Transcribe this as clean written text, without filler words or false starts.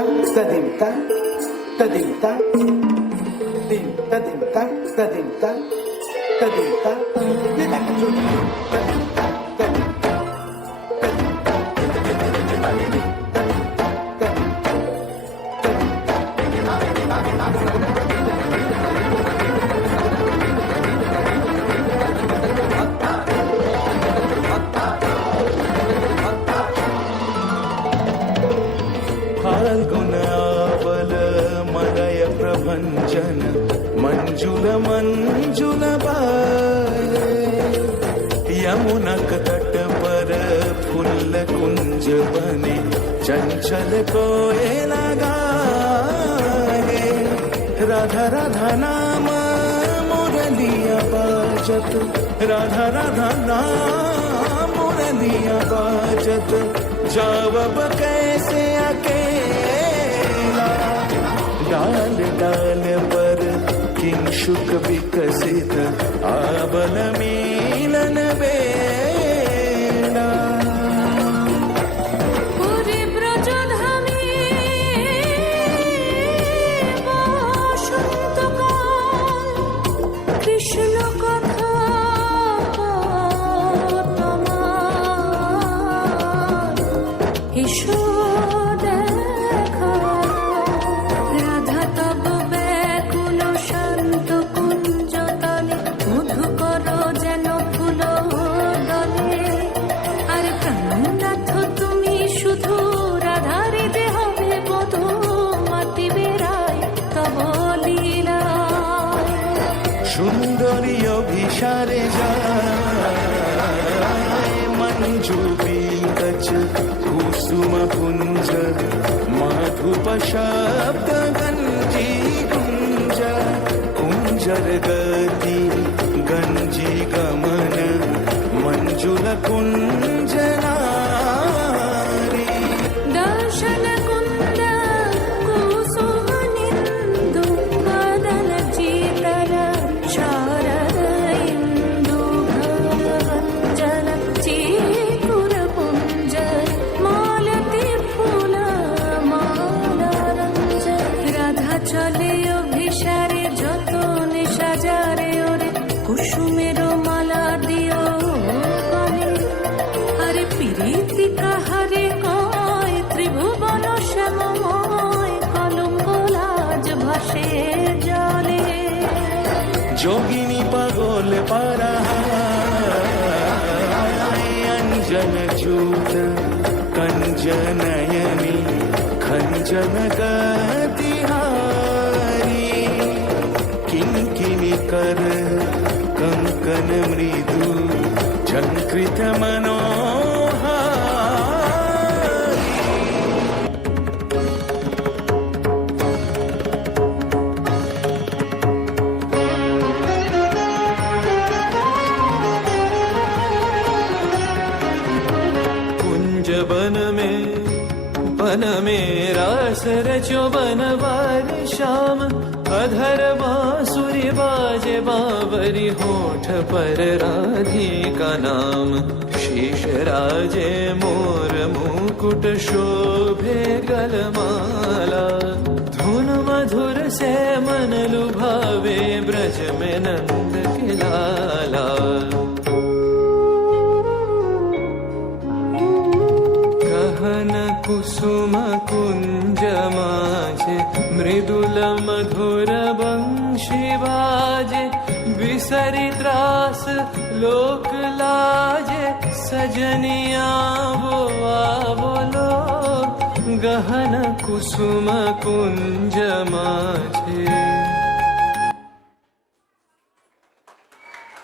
ta tadim ta tadim ta dim tadim ta tadim ta tadim ta tadim ta फाल्गुनावल मलय प्रभञ्जन मंजुल मंजुल यमुनक तट पर फुल्ल कुंज बने चंचल कोयला गाए राधा राधा नाम मुरलिया बाजत राधा राधा नाम मुरलिया बाजत जावब कैसे अकेला डाल डाल पर किंशुक विकसित आबल मिलन बेला পুরী ব্রজধামে বসন্তকাল কৃষ্ণ কথা তোমার এসো দেখা রাধা তব ব্যাকুল শান্ত কুঞ্জ তলে মধু করো যেন ফুল দলে আর প্রাণনাথ তুমি শুধু রাধারে যে হবে বোধ মাতি বেড়ায় তব লীলা সুন্দরী অভিসারে যায় মঞ্জু বিন্দচ কুসুম পুঞ্জ মাধুপ শব্দ গঞ্জি কুঞ্জ কুঞ্জর গতি গঞ্জি গমন মঞ্জুল কুঞ্জ নারী দর্শন কুন্দ কুসুম নিন্দু বদল চিতল শারদ ইন্দু ভঞ্জন চিকুর পুঞ্জ মালতি ফুল মালরঞ্জ রাধা চলে অভিসারে যতনে সাজারে ওরে কুসুমের মালা দিও গলে আরে প্রীতি কাহারে কয় ত্রিভুবন শ্যামময় কলঙ্ক লাজ ভাসে জলে যোগিনী পাগল পারা অঞ্জন চূত कंजनयनी खंजन गतिहारी किंकिनी कर कंकन मृदु झंकृत मनोहारी वन में रास रचो बनवारी श्याम अधर बांसुरी बाजे बावरी होठ पर राधिका नाम शीश राजे मोर मुकुट शोभे गलमाला धुन मधुर से मन लुभावे ब्रज में नंद के लाला कुसुम कुंज माझे मृदुल मधुर बंशी बाजे बिसरी त्रास लोक लाजे सजनिया वो बोलो गहन कुसुम कुंज माझे